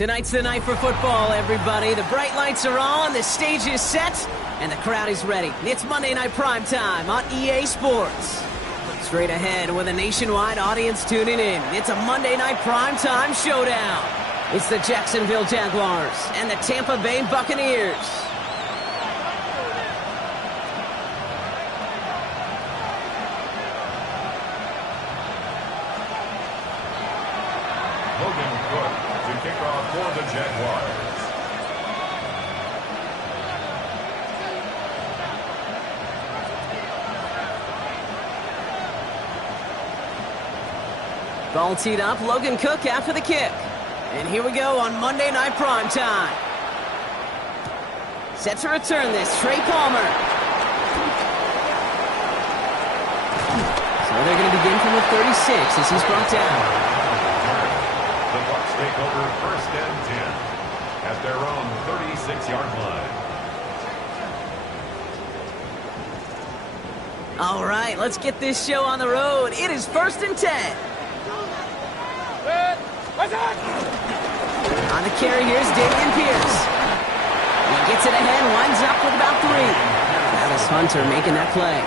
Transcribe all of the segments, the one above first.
Tonight's the night for football, everybody. The bright lights are on, the stage is set, and the crowd is ready. It's Monday Night Prime Time on EA Sports. Straight ahead with a nationwide audience tuning in. It's a Monday Night Prime Time showdown. It's the Jacksonville Jaguars and the Tampa Bay Buccaneers. Kick off for the Jaguars. Ball teed up, Logan Cook after the kick. And here we go on Monday Night Prime Time. Set to return this, Trey Palmer. So they're going to begin from the 36 as he's brought down. Take over first and 10 at their own 36-yard line. All right, let's get this show on the road. It is first and 10. On the carry, here's Dameon Pierce. He gets it ahead, winds up with about 3. Travis Hunter making that play.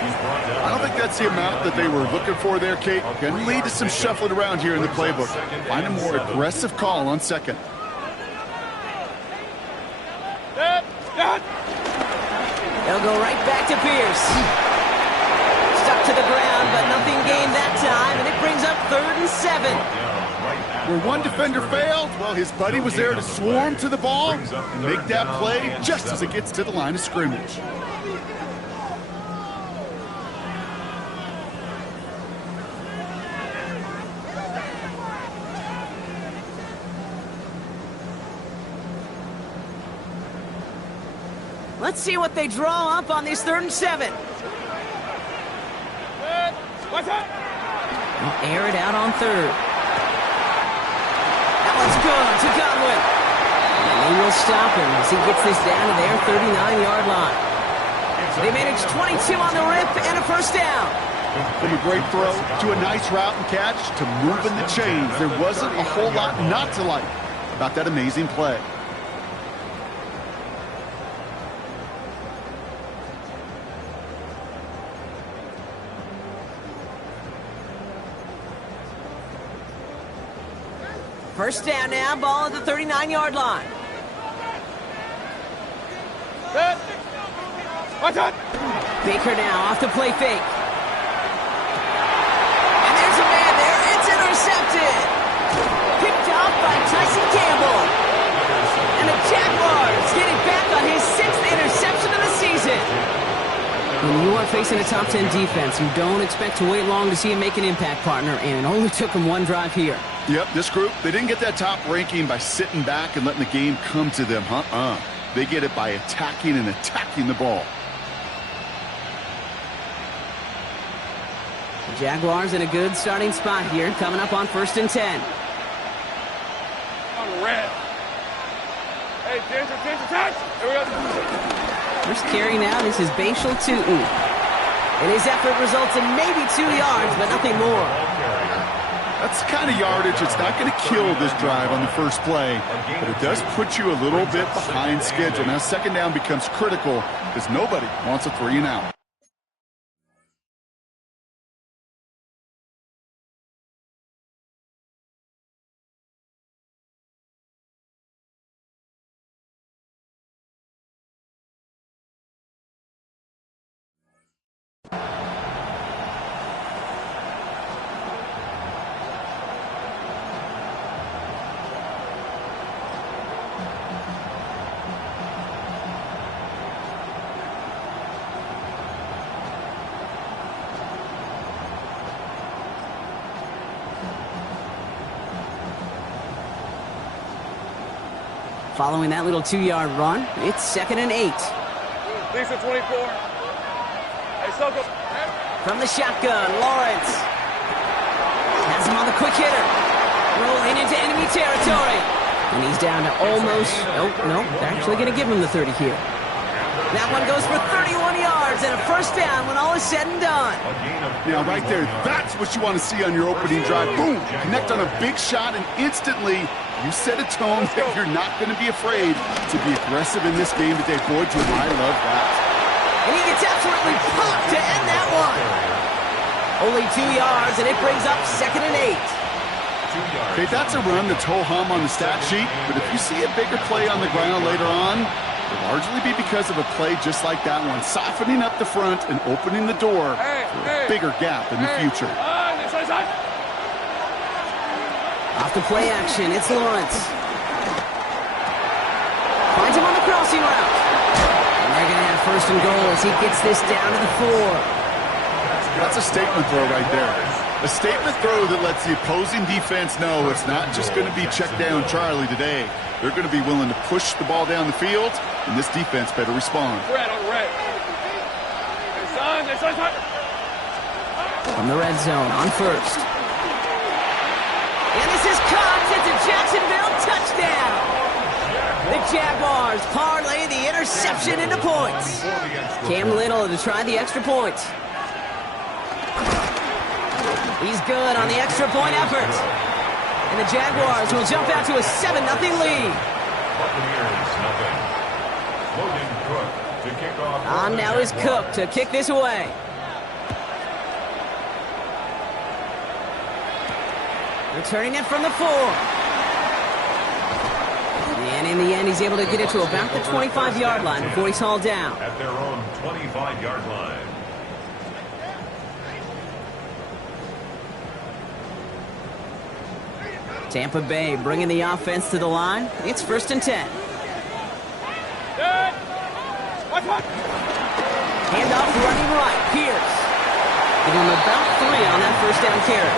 I don't think that's the amount that they were looking for there, Kate. Going to lead to some shuffling around here in the playbook. Find a more aggressive call on second. They'll go right back to Pierce. Stuck to the ground, but nothing gained that time, and it brings up 3rd and 7. Where one defender failed, well, his buddy was there to swarm to the ball and make that play just as it gets to the line of scrimmage. Let's see what they draw up on this 3rd and 7. They'll air it out on 3rd. That one's good to Godwin. And they will stop him as he gets this down to their 39-yard line. They manage 22 on the rip and a first down. From a great throw to a nice route and catch to moving the chains, there wasn't a whole lot not to like about that amazing play. First down now, ball at the 39-yard line. Baker now off the play fake. And there's a man there. It's intercepted. Picked off by Tyson Campbell. And the Jaguars get it back on his 6th interception of the season. When you are facing a top 10 defense, you don't expect to wait long to see him make an impact, partner, and it only took him one drive here. Yep, this group, they didn't get that top ranking by sitting back and letting the game come to them. They get it by attacking and attacking the ball. The Jaguars in a good starting spot here, coming up on 1st and 10. On red. Hey, touch. Here we go. First carry now, this is Bashal Tootin. And his effort results in maybe 2 yards, but nothing more. That's the kind of yardage that's not going to kill this drive on the first play, but it does put you a little bit behind schedule. Now, second down becomes critical because nobody wants a 3 and out. Following that little 2-yard run, it's 2nd and 8. Lisa 24. Hey, Soko. From the shotgun, Lawrence has him on the quick hitter. Rolling into enemy territory. And he's down to almost, nope, they're actually going to give him the 30 here. That one goes for 31 yards. yards and a first down when all is said and done. Now, right there, that's what you want to see on your opening drive. Boom! Connect on a big shot, and instantly you set a tone that you're not going to be afraid to be aggressive in this game today. Boy, do I love that. And he gets absolutely pumped to end that one. Only 2 yards, and it brings up 2nd and 8. Okay, that's a run that's ho-hum on the stat sheet, but if you see a bigger play on the ground later on, it'll largely be because of a play just like that one, softening up the front and opening the door for a bigger gap in the future. Off the play action, it's Lawrence. Finds him on the crossing route. And they're going to have 1st and goal as he gets this down to the 4. That's a statement throw right there. A statement throw that lets the opposing defense know it's not just going to be check down Charlie today. They're going to be willing to push the ball down the field, and this defense better respond. From the red zone on 1st. And this is caught. It's a Jacksonville touchdown. The Jaguars parlay the interception into points. Cam Little to try the extra point. He's good on the extra point effort. And the Jaguars will jump out to a 7-0 lead. On now is Cook to kick this away. Returning it from the 4. And in the end, he's able to get it to about the 25-yard line before he's hauled down. At their own 25-yard line. Tampa Bay bringing the offense to the line. It's 1st and 10. Handoff running right. Pierce. Give him about 3 on that 1st down carry.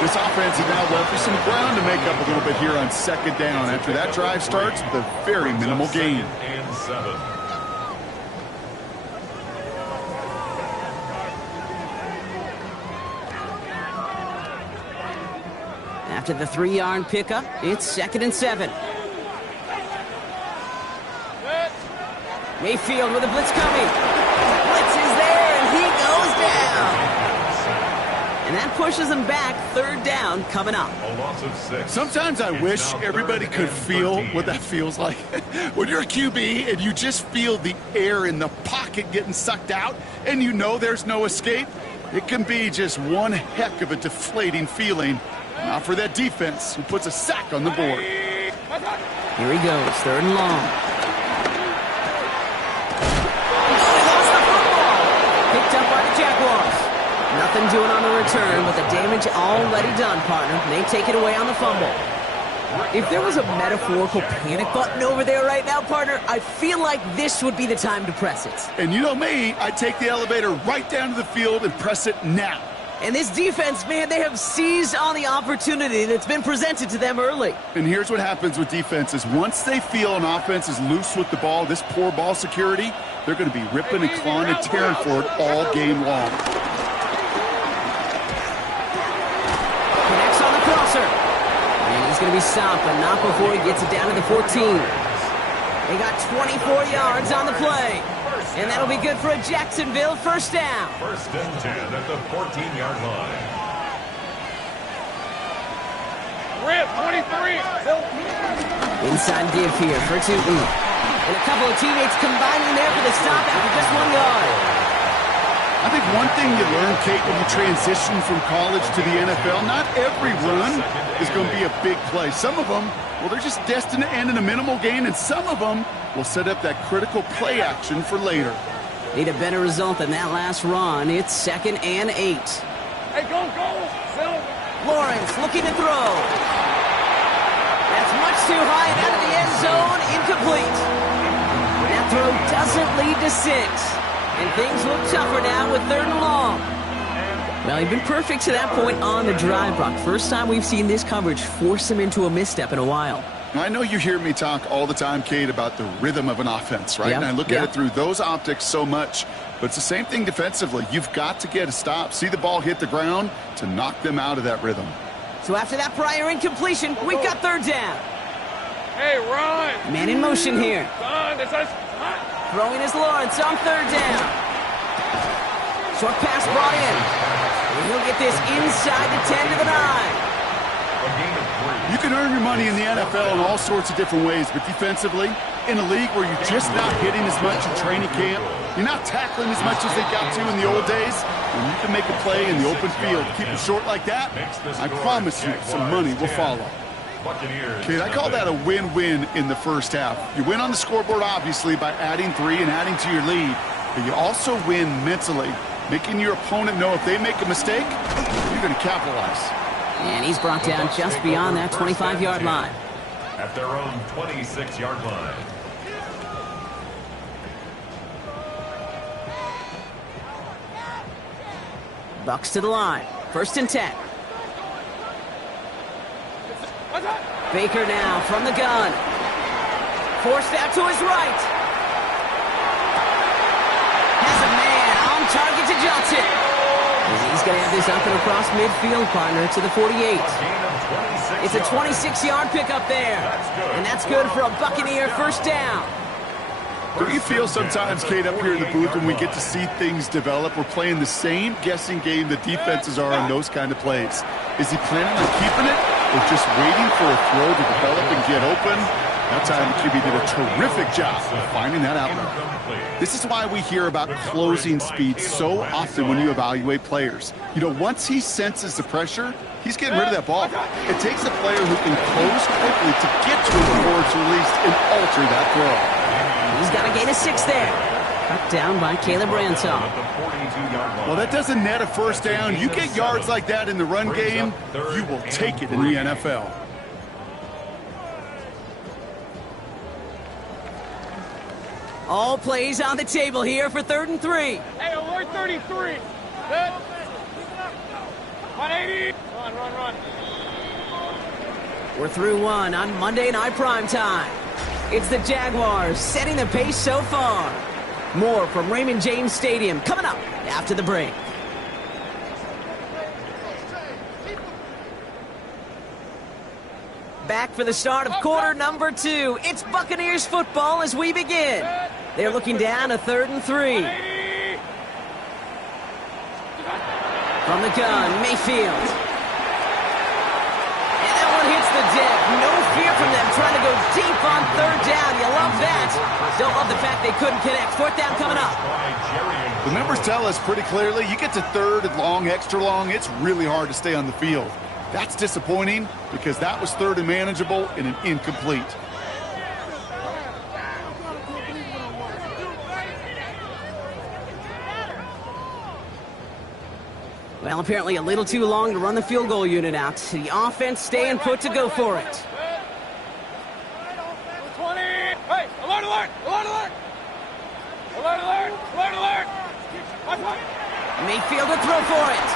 This offense is now left with some ground to make up a little bit here on 2nd down after that drive starts with a very minimal gain. And 7. After the 3-yard pickup, it's 2nd and 7. Mayfield with a blitz coming. Blitz is there, and he goes down. And that pushes him back. 3rd down coming up. A loss of 6. Sometimes I wish everybody could feel what that feels like. When you're a QB and you just feel the air in the pocket getting sucked out and you know there's no escape, it can be just one heck of a deflating feeling. Not for that defense who puts a sack on the board. Here he goes, 3rd and long. He lost the football. Picked up by the Jaguars. Nothing doing on the return, but the damage already done, partner. They take it away on the fumble. If there was a metaphorical panic button over there right now, partner, I feel like this would be the time to press it. And you know me, I'd take the elevator right down to the field and press it now. And this defense, man, they have seized on the opportunity that's been presented to them early. And here's what happens with defenses. Once they feel an offense is loose with the ball, this poor ball security, they're going to be ripping and clawing and tearing for it all game long. Connects on the crosser. And he's going to be stopped, but not before he gets it down to the 14. They got 24 yards on the play. And that'll be good for a Jacksonville 1st down. 1st and 10 at the 14-yard line. Rip, 23. Inside give here for Tootin. And a couple of teammates combining there for the stop after just 1 yard. I think one thing you learn, Kate, when you transition from college to the NFL, not every run is going to be a big play. Some of them, well, they're just destined to end in a minimal gain, and some of them will set up that critical play action for later. Need a better result than that last run. It's 2nd and 8. Hey, go, Silver. Lawrence looking to throw. That's much too high and out of the end zone. Incomplete. That throw doesn't lead to 6. And things look tougher now with 3rd and long. Well, he'd been perfect to that point on the drive, Brock. First time we've seen this coverage force him into a misstep in a while. I know you hear me talk all the time, Kate, about the rhythm of an offense, right? Yep, And I look at it through those optics so much. But it's the same thing defensively. You've got to get a stop, see the ball hit the ground to knock them out of that rhythm. So after that prior incompletion, we've got 3rd down. Hey, run. Man in motion here. throwing his Lawrence on third down. Short pass brought in. And he'll get this inside the 10 to the 9. You can earn your money in the NFL in all sorts of different ways, but defensively, in a league where you're just not hitting as much in training camp, you're not tackling as much as they got to in the old days, when you can make a play in the open field, keep it short like that, I promise you some money will follow. Kid, I call that a win-win in the first half. You win on the scoreboard, obviously, by adding 3 and adding to your lead, but you also win mentally, making your opponent know if they make a mistake, you're going to capitalize. And he's brought down just beyond that 25-yard line. At their own 26-yard line. Bucks to the line. 1st and 10. Baker now from the gun. Forced out to his right. Has a man on target to Johnson. He's going to have this up and across midfield, partner, to the 48. It's a 26-yard pickup there. And that's good for a Buccaneer first down. Don't you feel sometimes, Kate, up here in the booth when we get to see things develop, we're playing the same guessing game that defenses are on those kind of plays? Is he planning on keeping it or just waiting for a throw to develop and get open? That time, QB did a terrific job of finding that outlet. This is why we hear about closing speed so often when you evaluate players. You know, once he senses the pressure, he's getting rid of that ball. It takes a player who can close quickly to get to it before it's released and alter that throw. He's got a gain of 6 there. Cut down by Caleb Ransom. Well, that doesn't net a first down. You get yards like that in the run game, you will take it in the NFL. All plays on the table here for 3rd and 3. Hey, alert 33. Good. 180. Run. We're through one on Monday Night Primetime. It's the Jaguars setting the pace so far. More from Raymond James Stadium coming up after the break. Back for the start of quarter number 2. It's Buccaneers football as we begin. They're looking down to 3rd and 3. From the gun, Mayfield. And that one hits the deck. No fear from them trying to go deep on 3rd down. You love that. Don't love the fact they couldn't connect. 4th down coming up. The numbers tell us pretty clearly, you get to 3rd and long, extra long, it's really hard to stay on the field. That's disappointing because that was 3rd and manageable and an incomplete. Well, apparently a little too long to run the field goal unit out. The offense staying put to go for it. 20. Hey, alert. Mayfield to throw for it.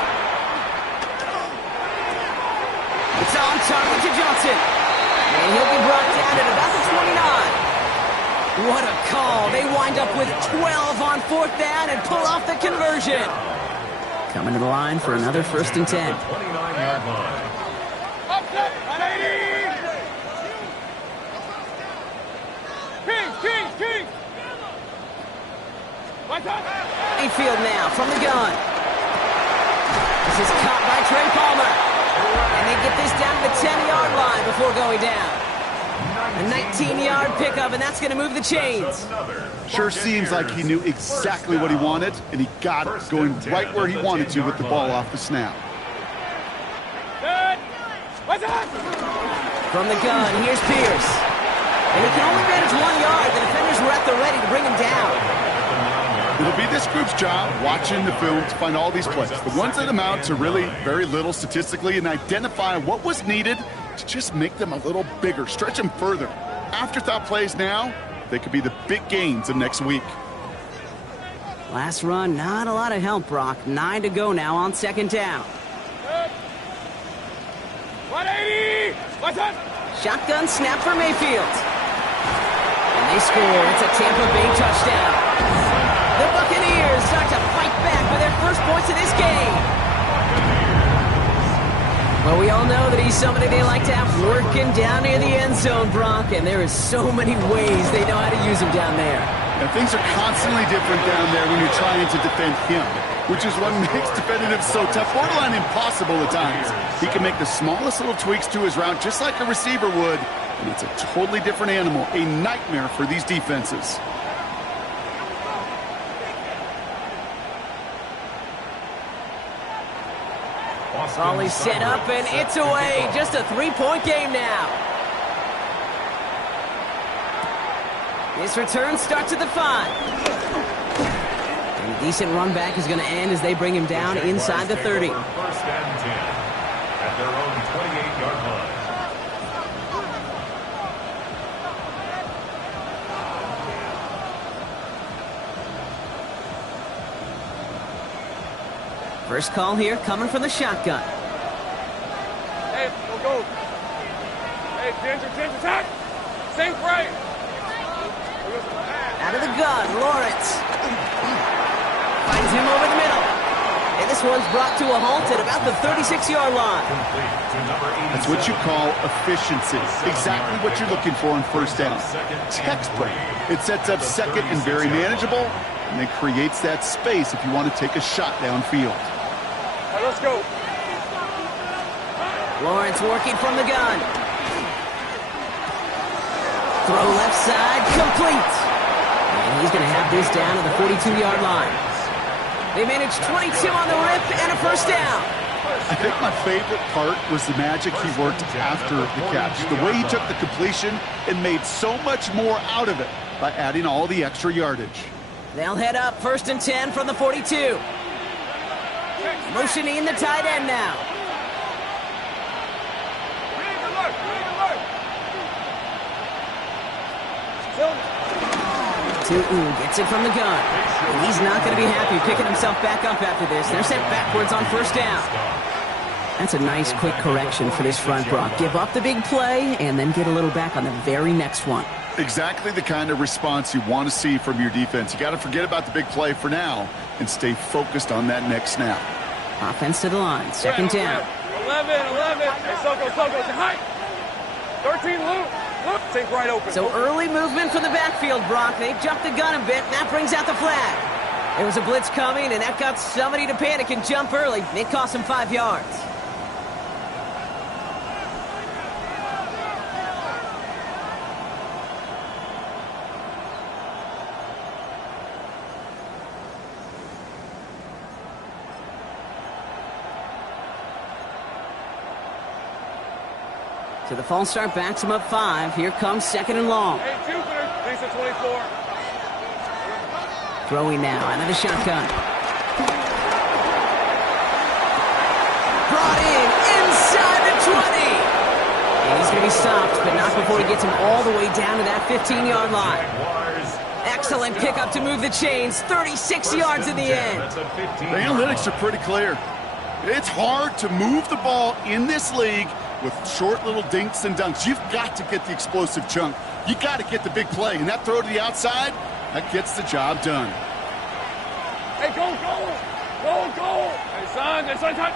It's on target to Johnson. And he'll be brought down at about the 29. What a call. They wind up with 12 on 4th down and pull off the conversion. Coming to the line for another 1st and 10. 29-yard line. Upset, 180. King. Mayfield now from the gun. This is caught by Trey Palmer. And they get this down to the 10-yard line before going down. A 19-yard pickup, and that's going to move the chains. Sure seems like he knew exactly what he wanted, and he got it, going right where he wanted to with the ball off the snap. From the gun, here's Pierce. And he can only manage 1 yard. The defenders were at the ready to bring him down. It'll be this group's job, watching the film, to find all these plays. The ones that amount to really very little statistically, and identify what was needed to just make them a little bigger, stretch them further. Afterthought plays now, they could be the big gains of next week. Last run, not a lot of help, Brock. 9 to go now on 2nd down. 180. Shotgun snap for Mayfield. And they score. It's a Tampa Bay touchdown. The Buccaneers start to fight back with their first points of this game. Well, we all know that he's somebody they like to have working down near the end zone, Brock, and there is so many ways they know how to use him down there. And things are constantly different down there when you're trying to defend him, which is what makes defending him so tough, borderline impossible at times. He can make the smallest little tweaks to his route just like a receiver would, and it's a totally different animal, a nightmare for these defenses. Volley set up, and it's away. Just a three-point game now. This return starts at the 5. And a decent run back is going to end as they bring him down inside the 30. First and 10 at their own 28-yard line. First call here coming from the shotgun. Hey, go. Hey, Ginger, attack. Sink right. Out of the gun, Lawrence. Finds him over the middle. And this one's brought to a halt at about the 36-yard line. That's what you call efficiency. Exactly what you're looking for on first down. Textbook. It sets up second and very manageable, and it creates that space if you want to take a shot downfield. All right, let's go. Lawrence working from the gun. Throw left side, complete. And he's going to have this down to the 42-yard line. They managed 22 on the rip and a first down. I think my favorite part was the magic he worked after the catch. The way he took the completion and made so much more out of it by adding all the extra yardage. They'll head up first and 10 from the 42. Motioning the tight end now. Tootin gets it from the gun. And he's not going to be happy picking himself back up after this. They're sent backwards on first down. That's a nice quick correction for this front, Brock. Give up the big play and then get a little back on the very next one. Exactly the kind of response you want to see from your defense. You got to forget about the big play for now and stay focused on that next snap. Offense to the line. Second down. 11. Hey, Soko, height. 13, Luke. Take right open. So early movement from the backfield, Brock. They jumped the gun a bit. That brings out the flag. There was a blitz coming, and that got somebody to panic and jump early. It cost him 5 yards. So the false start backs him up 5. Here comes second and long. Hey, Jupiter, thanks to 24. Throwing now out of the shotgun. Brought in inside the 20. And he's going to be stopped, but not before he gets him all the way down to that 15-yard line. Excellent pickup to move the chains. 36 yards in the end. The analytics are pretty clear. It's hard to move the ball in this league with short little dinks and dunks. You've got to get the explosive chunk. You got to get the big play. And that throw to the outside, that gets the job done. Hey, go. Hey, son, touch.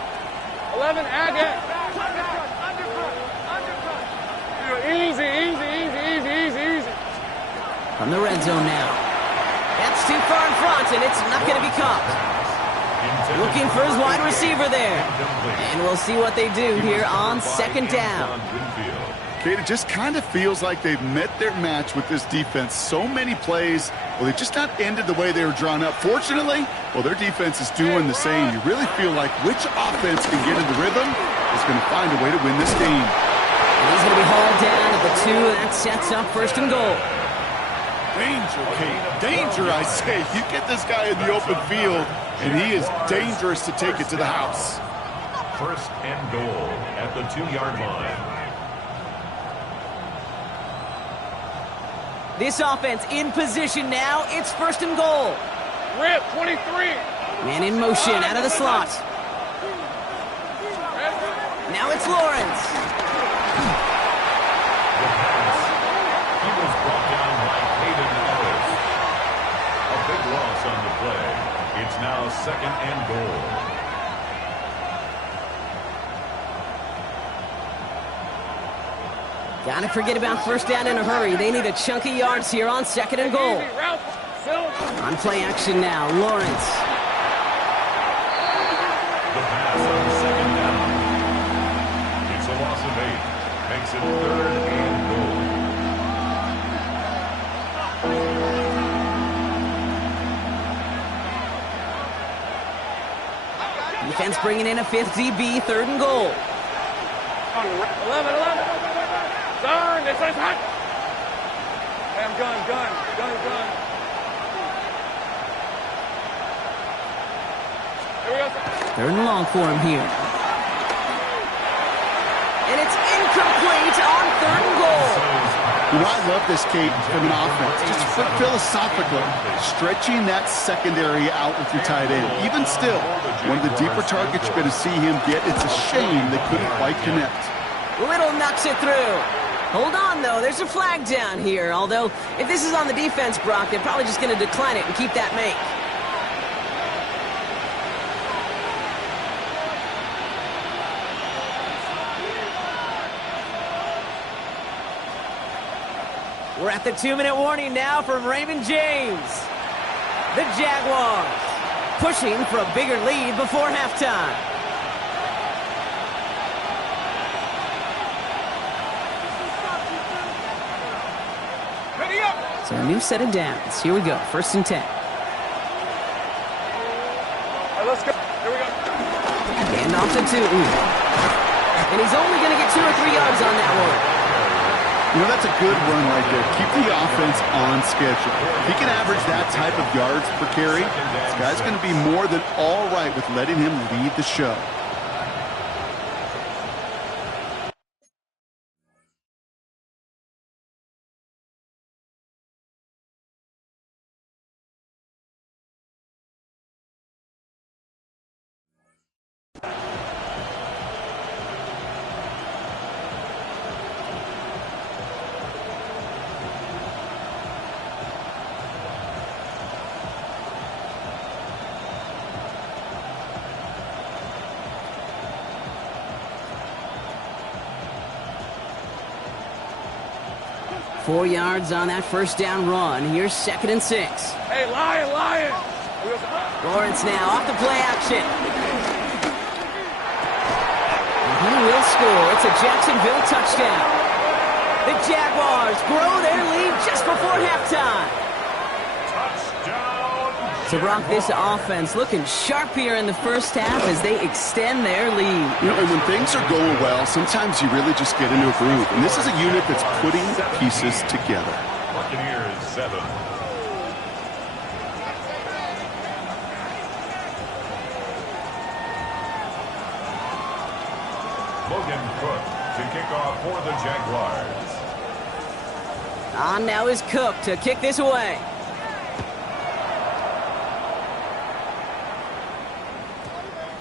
11, add that. Easy. From the red zone now. That's too far in front, and it's not going to be caught. Looking for his wide receiver there. And we'll see what they do here on second down. Kate, it just kind of feels like they've met their match with this defense. So many plays, well, they've just not ended the way they were drawn up. Fortunately, well, their defense is doing the same. You really feel like which offense can get in the rhythm is going to find a way to win this game. And he's going to be hauled down at the 2, and that sets up first and goal. Danger, Kate. Danger, I say. You get this guy in the open field, and he is dangerous to take it to the house. First and goal at the 2-yard line. This offense in position now. It's first and goal. Rip, 23. Man in motion out of the slot. Now it's Lawrence. He was brought down by Hayden Ellis. A big loss on the play. It's now second and goal. Gotta forget about first down in a hurry. They need a chunk of yards here on second and goal. On play action now, Lawrence. The pass on second down. It's a loss of 8. Makes it 3rd and goal. Defense bringing in a 5th DB, 3rd and goal. 11. Turn, this is hot. Hey, I'm gun. 3rd and long for him here. And it's incomplete on 3rd and goal. You know, I love this, Kate, from an offense. Just philosophically, stretching that secondary out with your tight end. Even still, one of the deeper targets you're going to see him get. It's a shame they couldn't quite connect. Little knocks it through. Hold on, though. There's a flag down here. Although, if this is on the defense, Brock, they're probably just going to decline it and keep that make. We're at the 2-minute warning now from Raymond James. The Jaguars pushing for a bigger lead before halftime. So a new set of downs. Here we go. 1st and 10. All right, let's go. Here we go. And off to Tootin. And he's only going to get 2 or 3 yards on that one. You know, that's a good run right there. Keep the offense on schedule. If he can average that type of yards per carry, this guy's going to be more than all right with letting him lead the show. Four yards on that 1st down run. Here's 2nd and 6. Hey, Lion. Lawrence now off the play action. And he will score. It's a Jacksonville touchdown. The Jaguars grow their lead just before halftime. So, Brock, this offense looking sharp here in the 1st half as they extend their lead. You know, and when things are going well, sometimes you really just get into a groove. And this is a unit that's putting the pieces together. Buccaneers 7. Logan Cook to kick off for the Jaguars. On now is Cook to kick this away.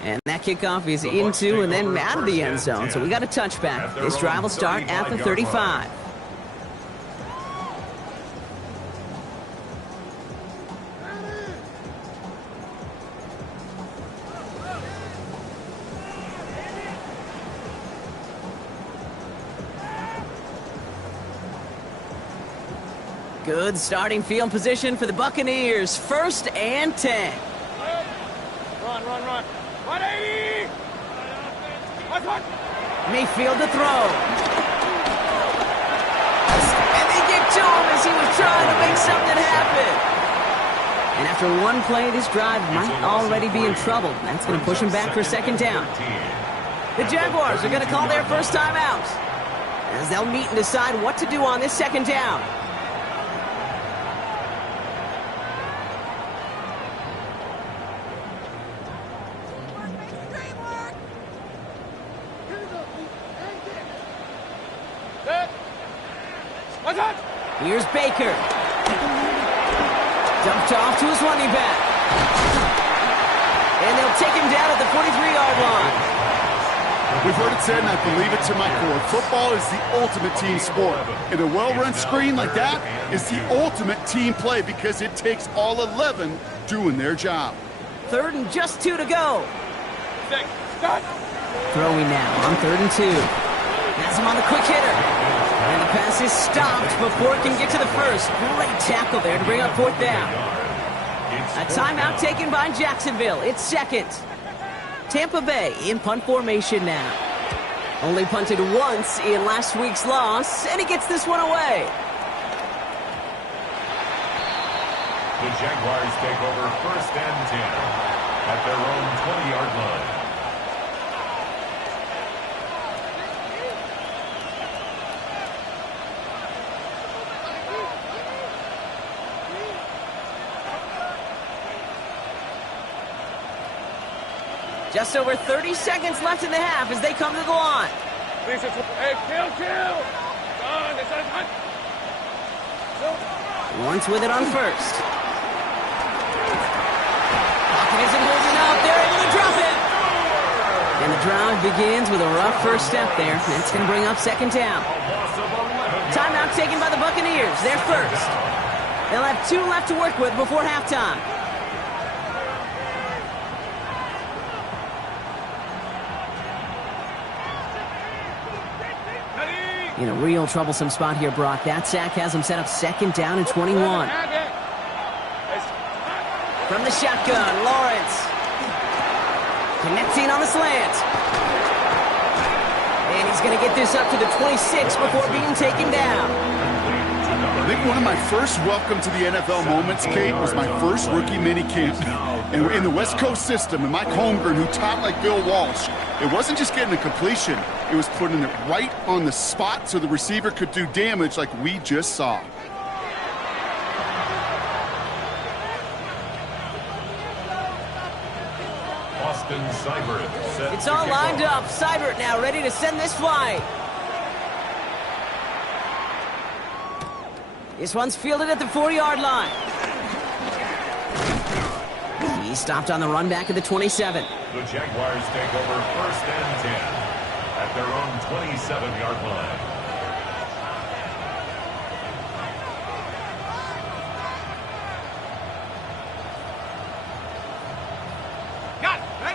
And that kickoff is into and then out of the end zone. So we got a touchback. This drive will start at the 35. Good starting field position for the Buccaneers. 1st and 10. Run. 180! Mayfield to throw. And they get to him as he was trying to make something happen. And after one play, this drive might already be in trouble. That's going to push him back for 2nd down. The Jaguars are going to call their 1st time out, as they'll meet and decide what to do on this 2nd down. Here's Baker. Dumped off to his running back. And they'll take him down at the 43-yard line. We've heard it said, and I believe it to my core, football is the ultimate team sport. And a well-run screen like that is the ultimate team play because it takes all 11 doing their job. 3rd and just 2 to go. 6, start. Throwing now on 3rd and 2. Has him on the quick hitter. And the pass is stopped before it can get to the first. Great tackle there to bring up fourth down. A timeout taken by Jacksonville. It's second. Tampa Bay in punt formation now. Only punted once in last week's loss, and he gets this one away. The Jaguars take over first and 10 at their own 20-yard line. Just over 30 seconds left in the half as they come to the line. Hey, kill! Lawrence with it on first. Pocket isn't holding up. They're able to drop it. And the drive begins with a rough first step there. That's going to bring up second down. Timeout taken by the Buccaneers. They're first. They'll have 2 left to work with before halftime. In a real troublesome spot here, Brock. That sack has him set up second down and 21. From the shotgun, Lawrence. Connecting on the slant. And he's going to get this up to the 26 before being taken down. I think one of my first welcome to the NFL moments, Kate, was my first rookie minicamp. And in the West Coast system, and Mike Holmgren, who taught like Bill Walsh, it wasn't just getting a completion. It was putting it right on the spot so the receiver could do damage like we just saw. Austin Seibert. It's all lined up. Seibert now ready to send this flying. This one's fielded at the 4-yard line. He stopped on the run back at the 27. The Jaguars take over first and 10 at their own 27-yard line.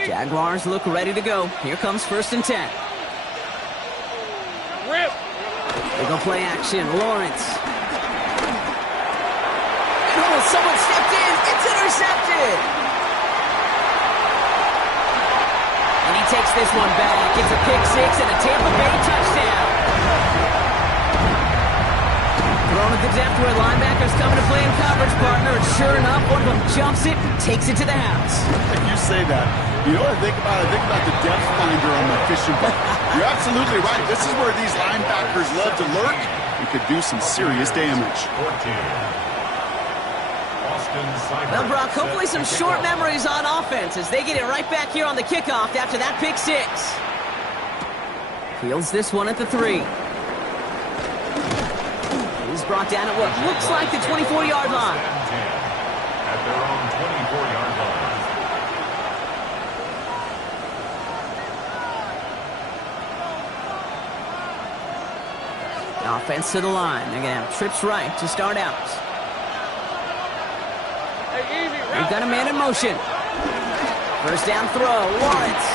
Jaguars look ready to go. Here comes first and 10. Rip. They go play action. Lawrence. Oh, someone stepped in. It's intercepted. And he takes this one back. It's a pick six and a Tampa Bay touchdown. Thrown at the depth where linebackers coming to play in coverage, partner. And sure enough, one of them jumps it and takes it to the house. You say that. You know what I think about? I think about the depth finder on my fishing boat. You're absolutely right. This is where these linebackers love to lurk and could do some serious damage. 14. Well, Brock, hopefully some short memories on offense as they get it right back here on the kickoff after that pick six. Fields this one at the 3. He's brought down at what looks like the 24-yard line. At their own 24-yard line. Offense to the line. They're going to have trips right to start out. They've got a man in motion. First down throw. Lawrence.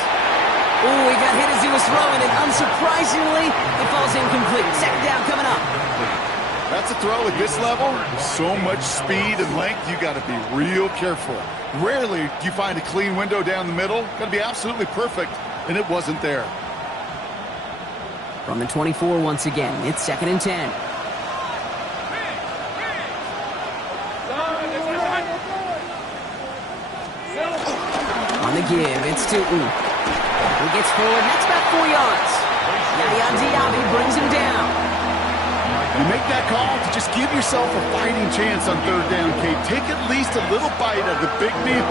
Ooh, he got hit as he was throwing, and unsurprisingly, it falls incomplete. Second down coming up. That's a throw at this level. So much speed and length, you got to be real careful. Rarely do you find a clean window down the middle. Got to be absolutely perfect, and it wasn't there. From the 24 once again, it's second and 10. On the give, it's Tootin. He gets forward, that's about 4 yards. Yaya Diaby brings him down. You make that call to just give yourself a fighting chance on third down, Kate. Take at least a little bite of the big meal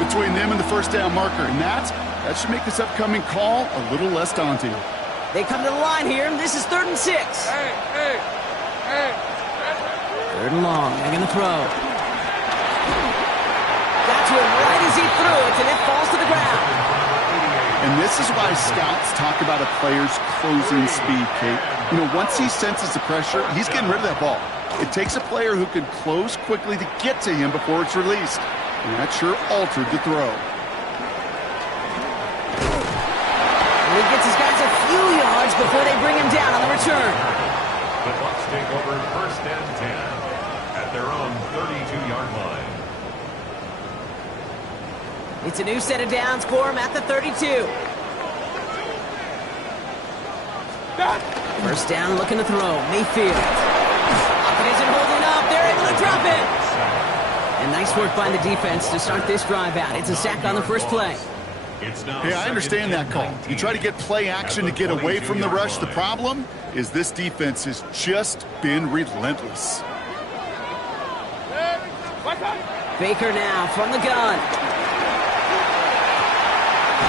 between them and the first down marker, and that should make this upcoming call a little less daunting. They come to the line here. This is 3rd and 6. Hey. 3rd and long. They're going to throw. Got to him right as he threw it, and it falls to the ground. And this is why scouts talk about a player's closing speed, Kate. You know, once he senses the pressure, he's getting rid of that ball. It takes a player who can close quickly to get to him before it's released. And that sure altered the throw. He gets his guys a few yards before they bring him down on the return. The The Bucs take over 1st and 10 at their own 32-yard line. It's a new set of downs for him at the 32. First down, looking to throw. Mayfield. It isn't holding up. They're able to drop it. And nice work by the defense to start this drive out. It's a sack on the first play. Hey, I understand that call. You try to get play action to get away from the rush. The problem is this defense has just been relentless. Baker now from the gun.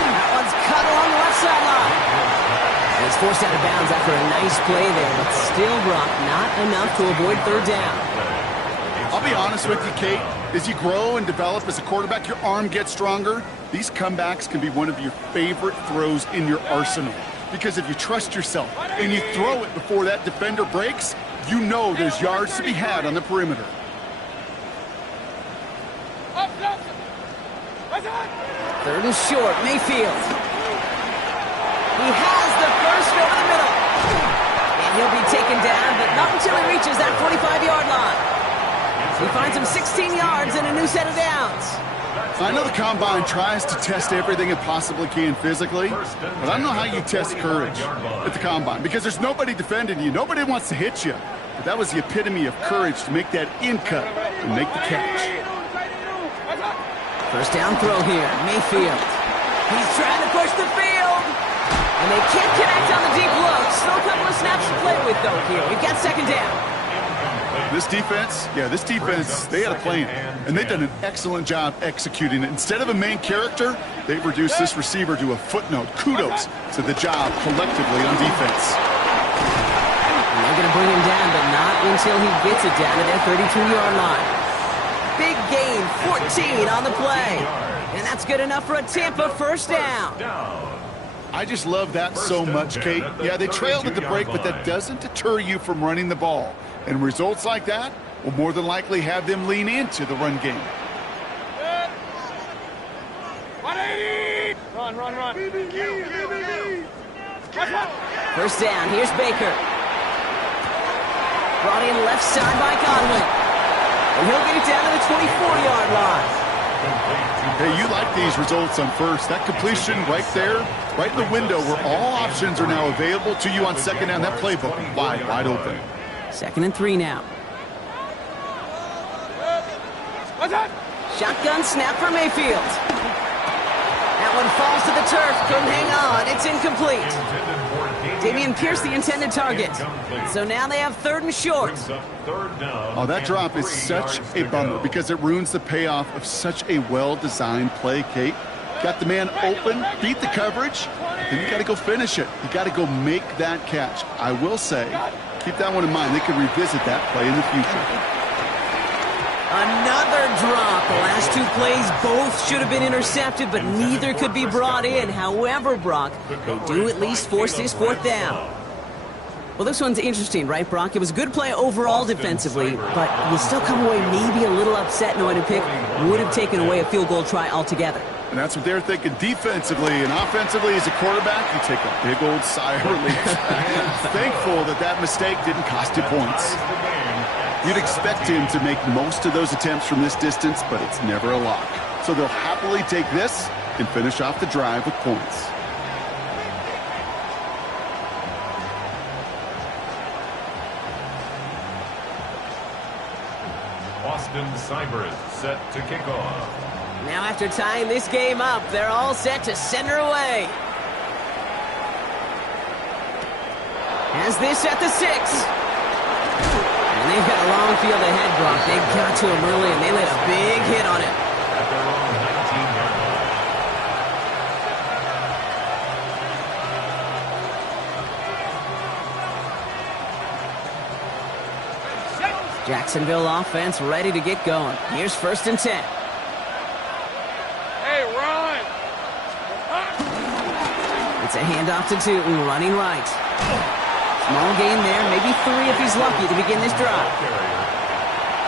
That one's cut along the left sideline. And he's forced out of bounds after a nice play there, but still, Brock, not enough to avoid third down. I'll be honest with you, Kate. As you grow and develop as a quarterback, your arm gets stronger. These comebacks can be one of your favorite throws in your arsenal. Because if you trust yourself and you throw it before that defender breaks, you know there's yards to be had on the perimeter. Third and short, Mayfield. He has the first over the middle. And he'll be taken down, but not until he reaches that 45-yard line. He finds him 16 yards and a new set of downs. I know the Combine tries to test everything it possibly can physically, but I don't know how you test courage at the Combine because there's nobody defending you. Nobody wants to hit you. But that was the epitome of courage to make that in-cut and make the catch. First down throw here, Mayfield. He's trying to push the field. And they can't connect on the deep look. Still a couple of snaps to play with, though, here. We've got second down. This defense, they had a plan, and they've done an excellent job executing it. Instead of a main character, they've reduced this receiver to a footnote. Kudos to the job collectively on defense. And they're going to bring him down, but not until he gets it down to that 32-yard line. Big gain, 14 on the play. And that's good enough for a Tampa first down. I just love that so much, Kate. Yeah, they trailed at the break, but that doesn't deter you from running the ball. And results like that will more than likely have them lean into the run game. Run. First down, here's Baker. Brought in left side by Godwin. And he'll get it down to the 24-yard line. Hey, you like these results on first. That completion right there, right in the window where all options are now available to you on second down. That playbook wide open. 2nd and 3 now. Shotgun snap for Mayfield. That one falls to the turf. Couldn't hang on. It's incomplete. Dameon Pierce, the intended target. So now they have 3rd and short. Oh, that drop is such a bummer because it ruins the payoff of such a well-designed play, Kate. Got the man open, beat the coverage, then you got to go finish it. You got to go make that catch. I will say, keep that one in mind. They could revisit that play in the future. Another drop. The last 2 plays, both should have been intercepted, but neither could be brought in. However, Brock, they do at least force this 4th down. Well, this one's interesting, right, Brock? It was a good play overall defensively, but you still come away maybe a little upset knowing a pick would have taken away a field goal try altogether. And that's what they're thinking defensively. And offensively, as a quarterback, you take a big old sigh of relief. Thankful that that mistake didn't cost you points. You'd expect him to make most of those attempts from this distance, but it's never a lock. So they'll happily take this and finish off the drive with points. Austin Cybers set to kick off. Now after tying this game up, they're all set to send her away. Has this at the 6. And they've got a long field ahead, Brock. They got to him early, and they laid a big hit on it. At their own 19-yard line. Jacksonville offense ready to get going. Here's 1st and 10. Hey, run! It's a handoff to Tootin, running right. Small gain there, maybe 3 if he's lucky to begin this drive.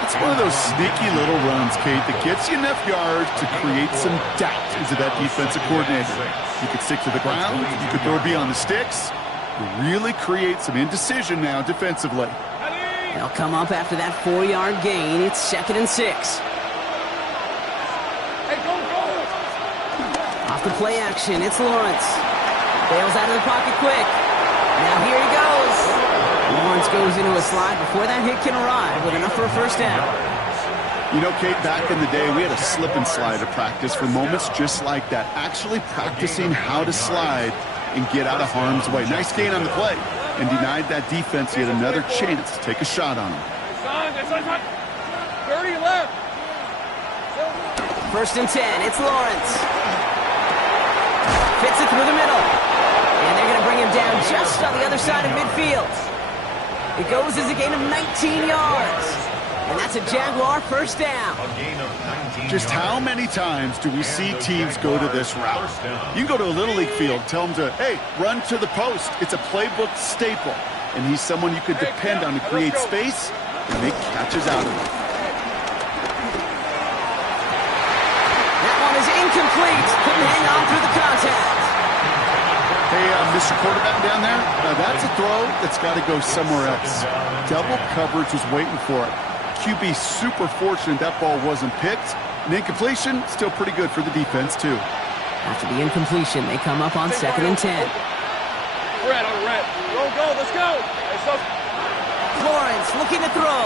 It's one of those sneaky little runs, Kate, that gets you enough yards to create some doubt into that defensive coordinator. You could stick to the ground, you could throw it beyond the sticks. to really create some indecision now defensively. They'll come up after that 4-yard gain. It's 2nd and 6. Hey, go, go! Off the play action, it's Lawrence. Bails out of the pocket quick. Now here he goes. Lawrence goes into a slide before that hit can arrive with enough for a first down. You know, Kate, back in the day, we had a slip and slide to practice for moments just like that. Actually practicing how to slide and get out of harm's way. Nice gain on the play, and denied that defense yet another chance to take a shot on him. 30 left. 1st and 10, it's Lawrence. Fits it through the middle. And they're going to bring him down just on the other side of midfield. It goes as a gain of 19 yards. And that's a Jaguar first down. Just how many times do we see teams go to this route? You can go to a Little League field, tell them to, hey, run to the post. It's a playbook staple. And he's someone you could depend on to create space and make catches out of it. That one is incomplete. Couldn't hang on through the contact. Hey, Mr. Quarterback down there, now that's a throw that's got to go somewhere else. Double coverage was waiting for it. QB super fortunate that ball wasn't picked. And incompletion, still pretty good for the defense, too. After the incompletion, they come up on 2nd and 10. Red on red. Go, go, let's go. Lawrence looking to throw.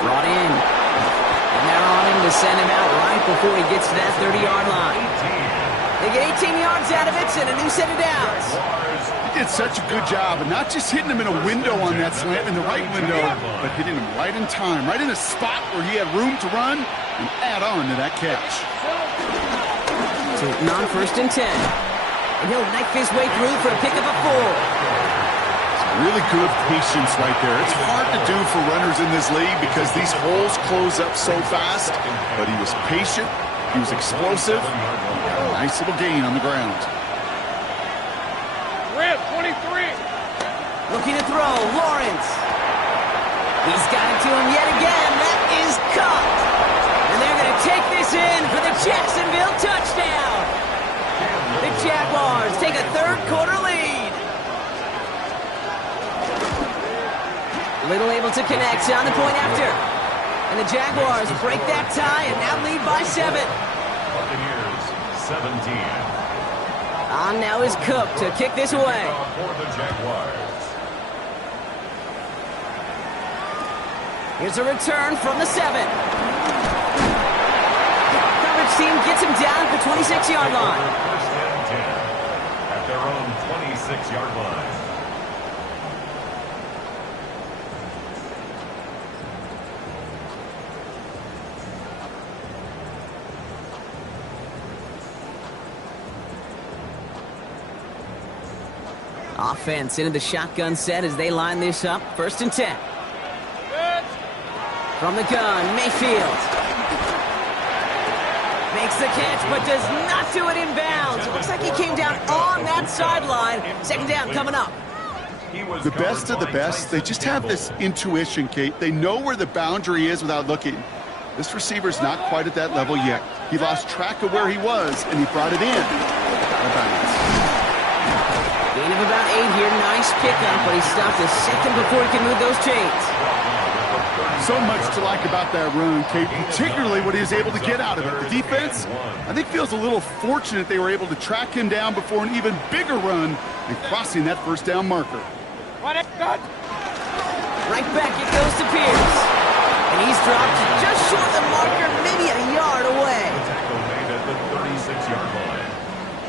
Brought in. And they're on him to send him out right before he gets to that 30-yard line. They get 18 yards out of it and a new set of downs. He did such a good job, and not just hitting him in a window on that slant, in the right window, but hitting him right in time, right in a spot where he had room to run and add on to that catch. So on 1st and 10. And he'll knife his way through for a pickup of 4. Really good patience right there. It's hard to do for runners in this league because these holes close up so fast, but he was patient, he was explosive, he got a nice little gain on the ground. Red, 23. Looking to throw, Lawrence. He's got it to him yet again. That is caught. And they're going to take this in for the Jacksonville touchdown. The Jaguars take a 3rd quarter lead. Little able to connect on the point after. And the Jaguars break that tie and now lead by 7. Buccaneers 17. On now is Cook to kick this away. For the Jaguars. Here's a return from the 7. Coverage team gets him down at the 26-yard line. 1st and 10 at their own 26-yard line. Offense into the shotgun set as they line this up. 1st and 10. From the gun, Mayfield. Makes the catch, but does not do it in bounds. It looks like he came down on that sideline. 2nd down coming up. The best of the best, they just have this intuition, Kate. They know where the boundary is without looking. This receiver's not quite at that level yet. He lost track of where he was, and he brought it in. Out of bounds. Gain of about 8 here. Nice pickup, but he stopped a second before he can move those chains. So much to like about that run, Kate, particularly what he was able to get out of it. The defense, I think, feels a little fortunate they were able to track him down before an even bigger run and crossing that 1st down marker. Right back it goes to Pierce. And he's dropped just short of the marker, maybe a yard away. Tackle made at the 36-yard line.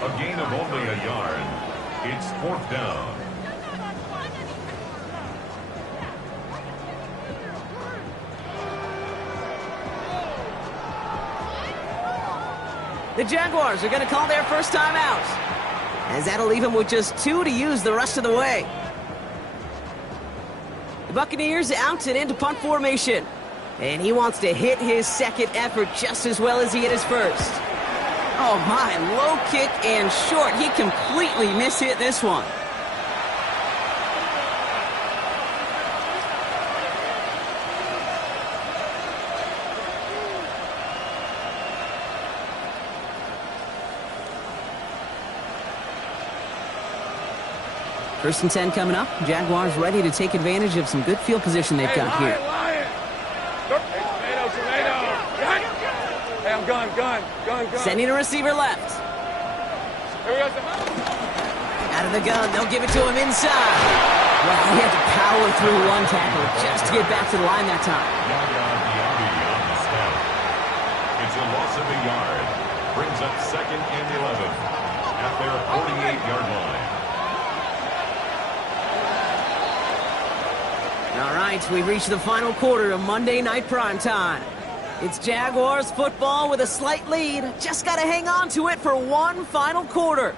A gain of only a yard. It's 4th down. The Jaguars are going to call their first time out, as that'll leave him with just 2 to use the rest of the way. The Buccaneers out and into punt formation, and he wants to hit his 2nd effort just as well as he hit his 1st. Oh my, low kick and short. He completely mishit this one. First and 10 coming up. Jaguars ready to take advantage of some good field position they've got here. Hey, tomato. Hey, I'm gun. Sending a receiver left. Here we go. Out of the gun, they'll give it to him inside. Well, he had to power through one tackle just to get back to the line that time. On the snap. It's a loss of a yard. Brings up 2nd and 11 at their 48-yard line. All right, we've reached the final quarter of Monday Night Primetime. It's Jaguars football with a slight lead. Just got to hang on to it for one final quarter.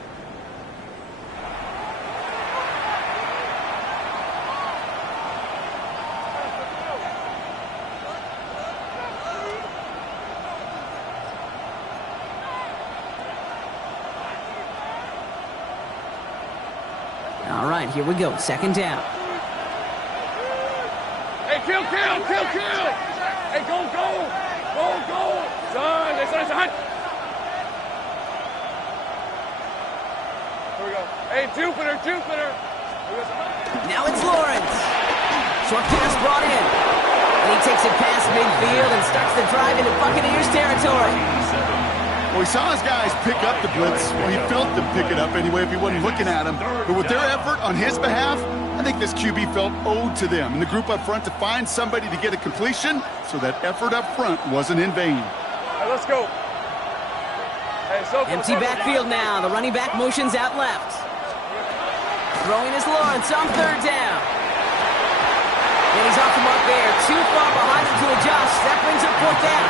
All right, here we go. 2nd down. Hey, kill. Hey, go. Son, it's a hunt. Here we go. Hey, Jupiter. Now it's Lawrence. Short pass brought in. And he takes it past midfield and starts the drive into Buccaneers territory. Well, he saw his guys pick up the blitz. Well, he felt them pick it up anyway if he wasn't looking at him. But with their effort on his behalf, I think this QB felt owed to them and the group up front to find somebody to get a completion, so that effort up front wasn't in vain. Hey, let's go. Hey, Empty backfield now. The running back motions out left. Throwing is Lawrence on 3rd down. And he's off the mark there. Too far behind him to adjust. That brings up 4th down.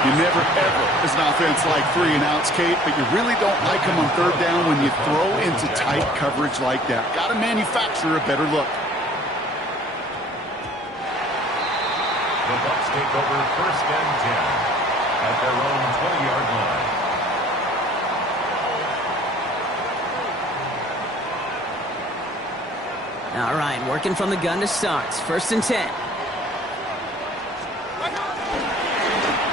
You never, ever, as an offense, like 3-and-outs, Kate, but you really don't like them on 3rd down when you throw into tight coverage like that. Got to manufacture a better look. The Bucs take over 1st and 10 at their own 20-yard line. All right, working from the gun to start. 1st and 10.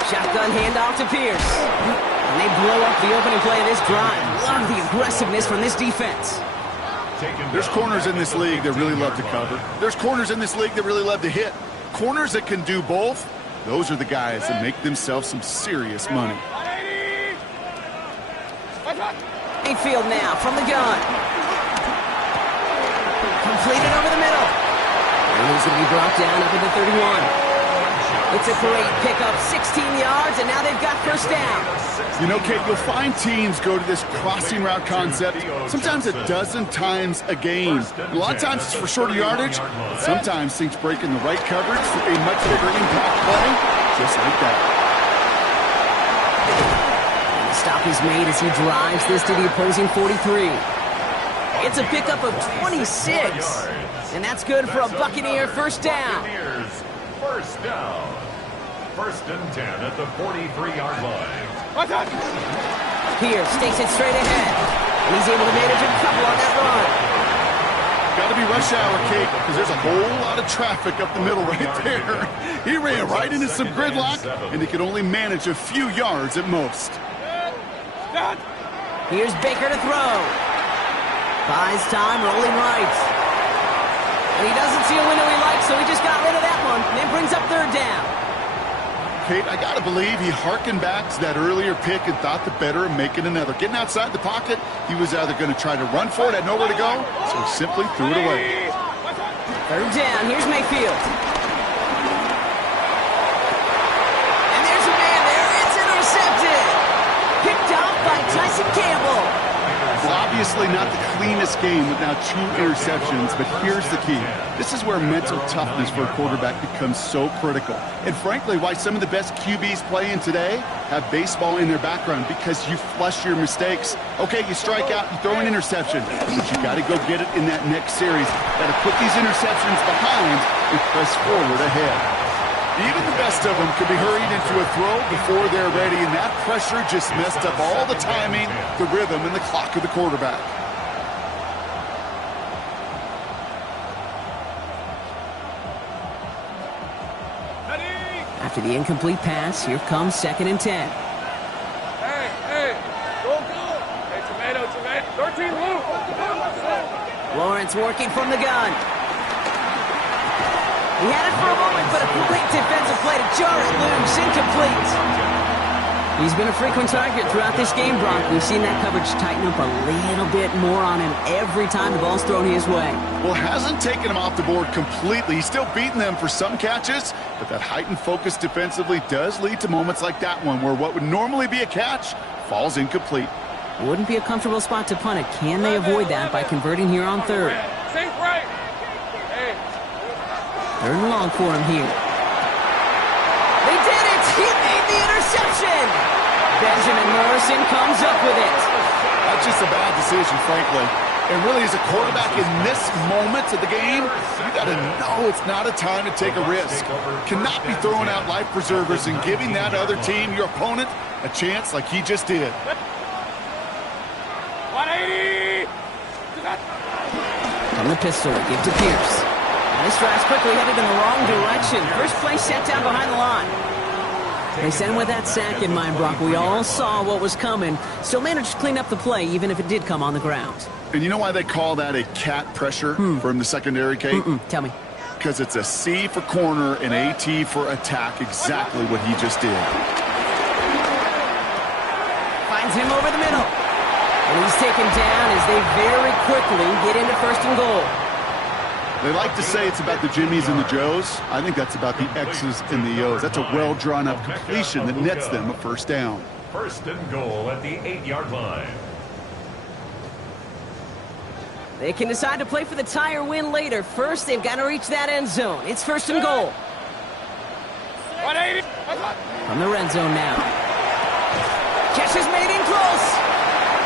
Shotgun handoff to Pierce. And they blow up the opening play of this drive. Love the aggressiveness from this defense. There's corners in this league that really love to cover. There's corners in this league that really love to hit. Corners that can do both, those are the guys that make themselves some serious money. Mayfield now from the gun. Completed over the middle. And he's going to be brought down up at the 31. It's a great pickup, 16 yards, and now they've got 1st down. You know, Kate, you'll find teams go to this crossing route concept sometimes a dozen times a game. A lot of times it's for shorter yardage, but sometimes things break in the right coverage for a much bigger impact play, just like that. And the stop is made as he drives this to the opposing 43. It's a pickup of 26, and that's good for a Buccaneer 1st down. 1st down. 1st and 10 at the 43-yard line. Pierce takes it straight ahead, and he's able to manage a couple on that run. Got to be rush hour, Kate, because there's a whole lot of traffic up the middle right there. He ran right into some gridlock, and he could only manage a few yards at most. Here's Baker to throw. Buys time, rolling right. And he doesn't see a window he likes, so he just got rid of that one. And it brings up 3rd down. Kate, I got to believe he hearkened back to that earlier pick and thought the better of making another. Getting outside the pocket, he was either going to try to run for it, had nowhere to go, so he simply threw it away. 3rd down, here's Mayfield. And there's a man there, it's intercepted. Picked off by Tyson Campbell. Well, obviously not the cleanest game with now 2 interceptions, but here's the key. This is where mental toughness for a quarterback becomes so critical. And frankly, why some of the best QBs playing today have baseball in their background, because you flush your mistakes. Okay, you strike out, you throw an interception, but you got to go get it in that next series. Got to put these interceptions behind and press forward ahead. Even the best of them could be hurried into a throw before they're ready, and that pressure just messed up all the timing, the rhythm, and the clock of the quarterback. After the incomplete pass, here comes 2nd and 10. Hey, go. Hey, tomato. 13 loop. Lawrence working from the gun. He had it for a moment, but a great defensive play to jar it loose. Incomplete. He's been a frequent target throughout this game, Brock. We've seen that coverage tighten up a little bit more on him every time the ball's thrown his way. Well, hasn't taken him off the board completely. He's still beating them for some catches, but that heightened focus defensively does lead to moments like that one where what would normally be a catch falls incomplete. Wouldn't be a comfortable spot to punt it. Can they avoid that by converting here on third? Sink right. Hey. Third and long for him here. They did it! He made the interception! Benjamin Morrison comes up with it. That's just a bad decision, frankly. And really, as a quarterback in this moment of the game, you got to know it's not a time to take a risk. Cannot be throwing out life preservers and giving that other team, your opponent, a chance like he just did. 180! From the pistol, give to Pierce. And this drive's quickly headed in the wrong direction. First play set down behind the line. They sent him with that sack in mind, Brock. We all saw what was coming. Still managed to clean up the play, even if it did come on the ground. And you know why they call that a cat pressure from the secondary, Kate? Tell me. Because it's a C for corner and a T for attack, exactly what he just did. Finds him over the middle. And he's taken down as they very quickly get into first and goal. They like to say it's about the Jimmies and the Joes. I think that's about the X's and the O's. That's a well-drawn-up completion that nets them a first down. First and goal at the 8-yard line. They can decide to play for the tie or win later. First, they've got to reach that end zone. It's first and goal. 180! From the red zone now. Catch is made in close.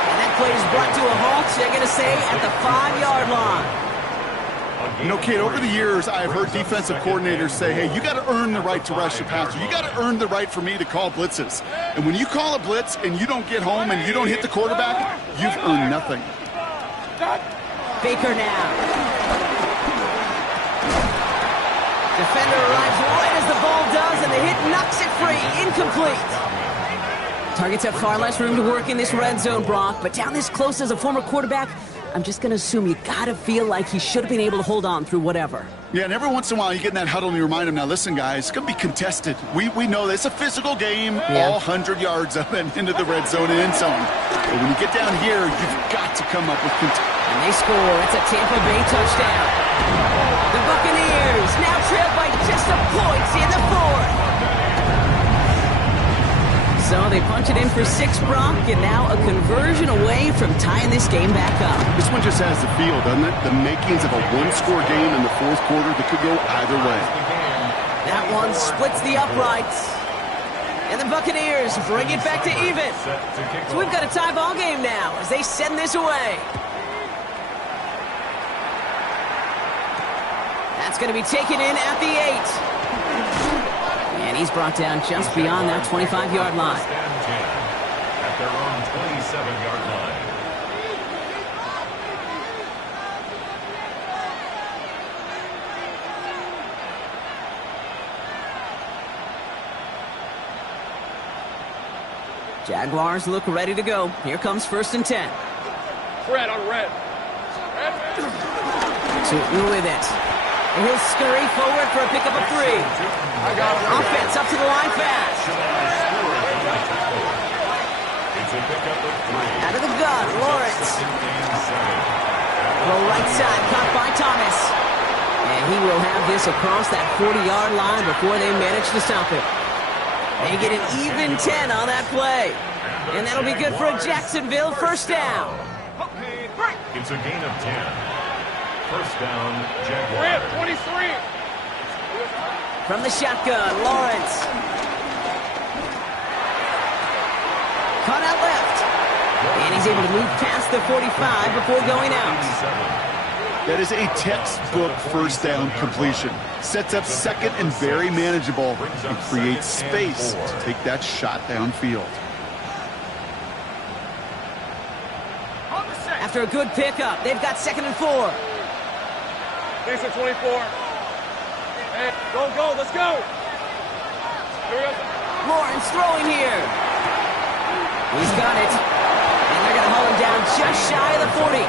And that play is brought to a halt, they're going to say, at the 5-yard line. You know, Kate, over the years, I've heard defensive coordinators say, hey, you got to earn the right to rush the passer. You got to earn the right for me to call blitzes. And when you call a blitz and you don't get home and you don't hit the quarterback, you've earned nothing. Baker now. Defender arrives right as the ball does, and the hit knocks it free. Incomplete. Targets have far less room to work in this red zone, Brock, but down this close as a former quarterback, I'm just going to assume you got to feel like he should have been able to hold on through whatever. Yeah, and every once in a while you get in that huddle and you remind him, now listen, guys, it's going to be contested. We know this. It's a physical game, all 100 yards up and into the red zone and end zone. But when you get down here, you've got to come up with And they score. It's a Tampa Bay touchdown. The Buccaneers now trail by just a point in the fourth. So they punch it in for 6, Brock, and now a conversion away from tying this game back up. This one just has the feel, doesn't it? The makings of a one-score game in the fourth quarter that could go either way. That one splits the uprights. And the Buccaneers bring it back to even. So we've got a tie ball game now as they send this away. That's going to be taken in at the 8. And he's brought down just beyond that 25-yard line. At their own 27-yard line. Jaguars look ready to go. Here comes first and 10. Red on red. Tootin with it. And he'll scurry forward for a pickup of 3. I got him. Offense up to the line fast. It's a pickup of 3. Out of the gun, Lawrence. The right side caught by Thomas. And he will have this across that 40-yard line before they manage to stop it. They get an even 10 on that play. And that'll be good for a Jacksonville first down. It's a gain of 10. First down, Jaguars. Red, 23. From the shotgun, Lawrence. Caught out left. And he's able to move past the 45 before going out. That is a textbook first down completion. Sets up second and very manageable and creates space to take that shot downfield. After a good pickup, they've got second and 4. Decent 24. Hey, go, let's go. Here we go. Lawrence throwing here. He's got it. And they're going to haul him down just shy of the 40.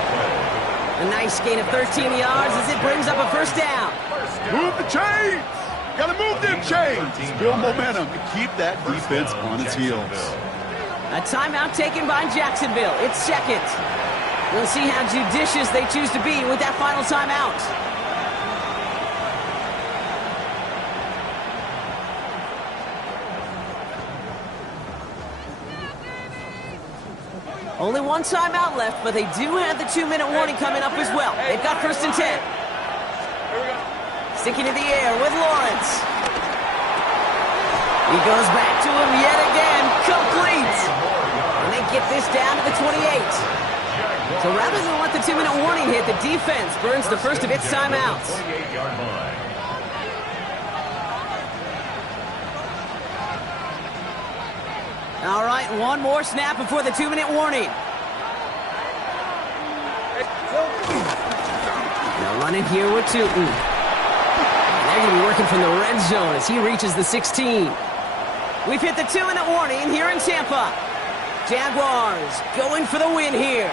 A nice gain of 13 yards as it brings up a first down. Move the chains! Gotta move them chains! Build momentum and keep that defense on its heels. A timeout taken by Jacksonville. It's second. We'll see how judicious they choose to be with that final timeout. Only one timeout left, but they do have the 2-minute warning coming up as well. They've got first and 10. Sticking in the air with Lawrence. He goes back to him yet again. Complete. And they get this down to the 28. So rather than let the 2-minute warning hit, the defense burns the first of its timeouts. All right, one more snap before the 2-minute warning. Now running here with Tootin. They're going to be working from the red zone as he reaches the 16. We've hit the 2-minute warning here in Tampa. Jaguars going for the win here.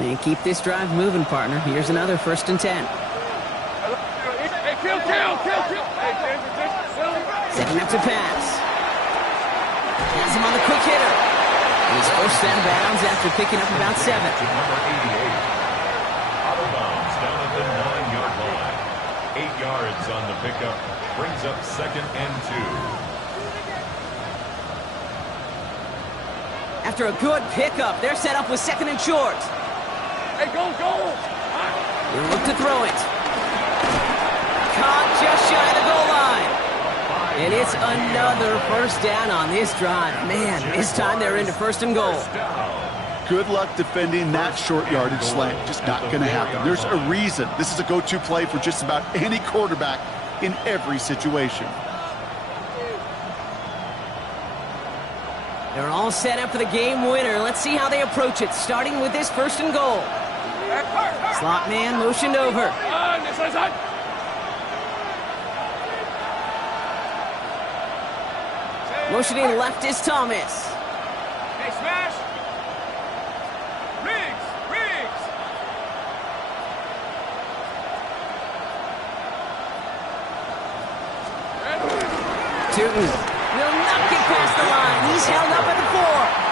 And keep this drive moving, partner. Here's another first and 10. Hey, kill. Setting up to pass. Has him on the quick hitter. He's forced out of bounds after picking up about 7. Number 88. Out of bounds down at the 9-yard line. 8 yards on the pickup. Brings up second and 2. After a good pickup, they're set up with second and short. Hey, go! They look to throw it. Caught just shy of the goal line. And it's another first down on this drive. Man, this time they're into first and goal. Good luck defending that short yardage slant. Just not going to happen. There's a reason. This is a go-to play for just about any quarterback in every situation. They're all set up for the game winner. Let's see how they approach it, starting with this first and goal. Slot man motioned over. Motioning left is Thomas. Hey, smash! Riggs! Tootin will not get past the line. He's held up at the 4.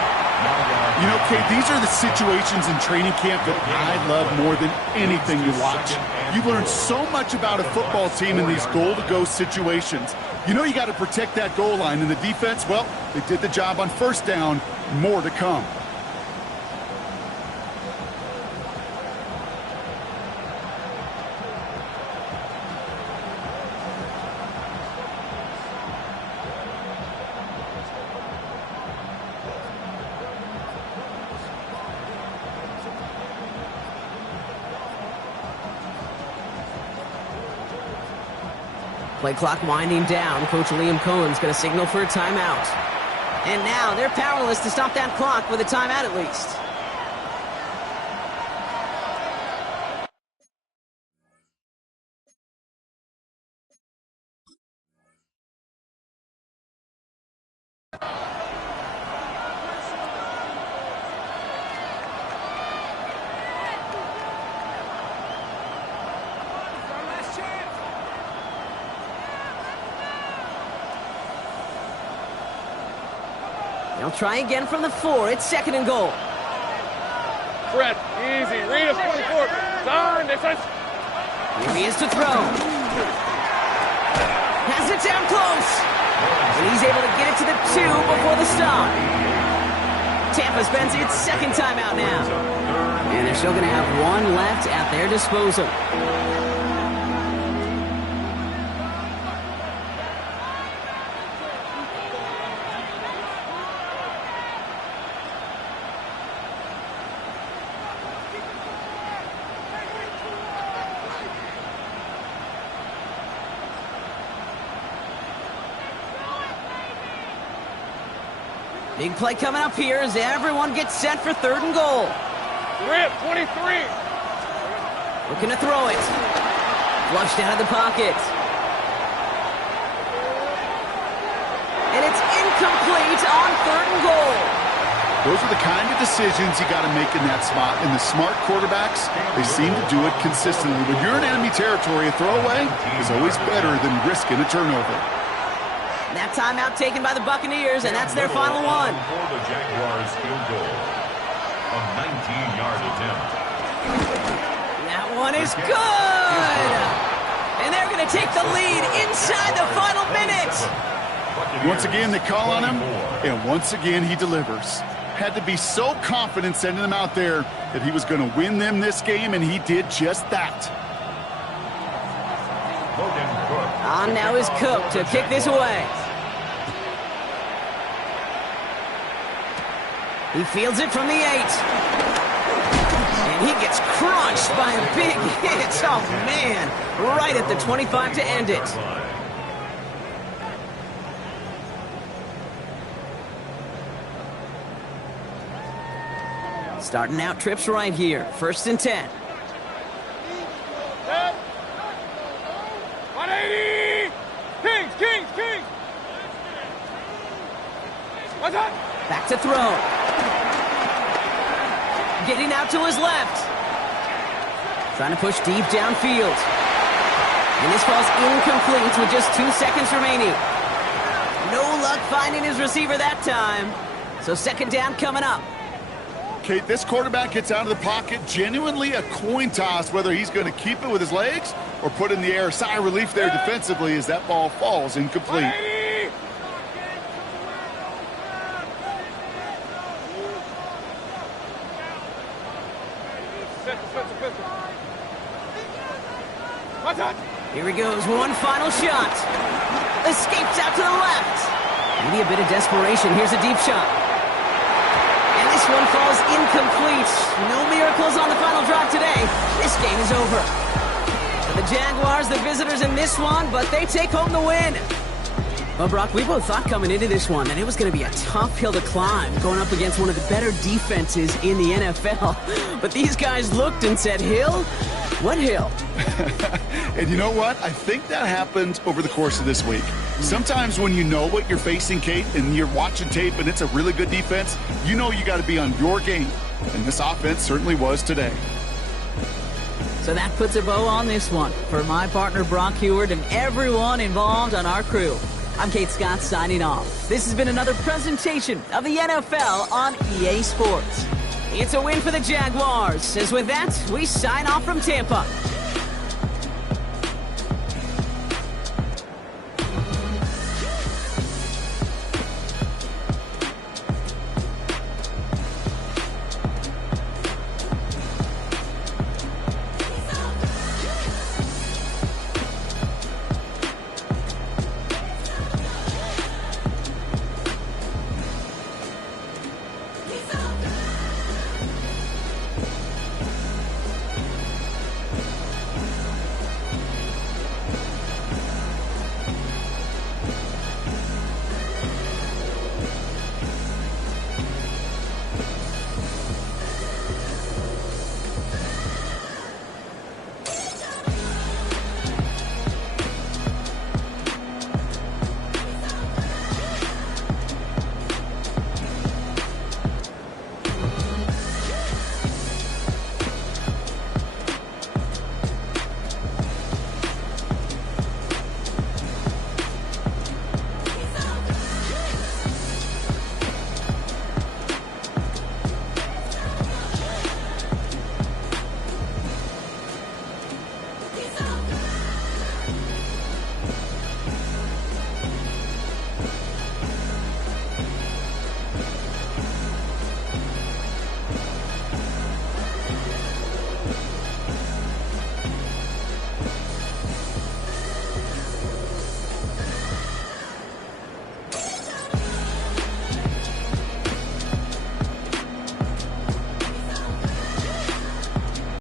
You know, Kate, these are the situations in training camp that I love more than anything you watch. You learn so much about a football team in these goal-to-go situations. You know you got to protect that goal line, and the defense, well, they did the job on first down. More to come. Play clock winding down. Coach Liam Cohen's going to signal for a timeout. And now they're powerless to stop that clock with a timeout at least. They'll try again from the 4. It's second and goal. Fred, easy. Read us 24. Time. Here he is to throw. Has it down close. And he's able to get it to the 2 before the stop. Tampa spends its second timeout now. And they're still going to have one left at their disposal. Big play coming up here as everyone gets set for 3rd and goal. Rip, 23. Looking to throw it. Flushed out of the pocket. And it's incomplete on 3rd and goal. Those are the kind of decisions you got to make in that spot. And the smart quarterbacks, they seem to do it consistently. When you're in enemy territory, a throwaway is always better than risking a turnover. That timeout taken by the Buccaneers, and that's their final one. For the Jaguars field goal. A 19-yard attempt. That one is good! And they're going to take the lead inside the final minute. Once again, they call on him, and once again, he delivers. Had to be so confident sending him out there that he was going to win them this game, and he did just that. On now is Cook to kick this away. He fields it from the 8. And he gets crunched by a big hit. Oh, man. Right at the 25 to end it. Starting out trips right here. 1st and 10. 180! Kings! What's up? Back to throw. Getting out to his left. Trying to push deep downfield. And this falls incomplete with just 2 seconds remaining. No luck finding his receiver that time. So 2nd down coming up. Kate, this quarterback gets out of the pocket, genuinely a coin toss whether he's going to keep it with his legs or put in the air. Sigh of relief there defensively as that ball falls incomplete. 180! What's up? Here he goes, one final shot. Escapes out to the left. Maybe a bit of desperation. Here's a deep shot. And this one falls incomplete. No miracles on the final drive today. This game is over. For the Jaguars, the visitors in this one, but they take home the win. Well, Brock, we both thought coming into this one that it was going to be a tough hill to climb, going up against one of the better defenses in the NFL. But these guys looked and said, Hill? What hill? And you know what? I think that happened over the course of this week. Sometimes when you know what you're facing, Kate, and you're watching tape and it's a really good defense, you know you got to be on your game. And this offense certainly was today. So that puts a bow on this one. For my partner, Brock Heward, and everyone involved on our crew, I'm Kate Scott signing off. This has been another presentation of the NFL on EA Sports. It's a win for the Jaguars. As with that, we sign off from Tampa.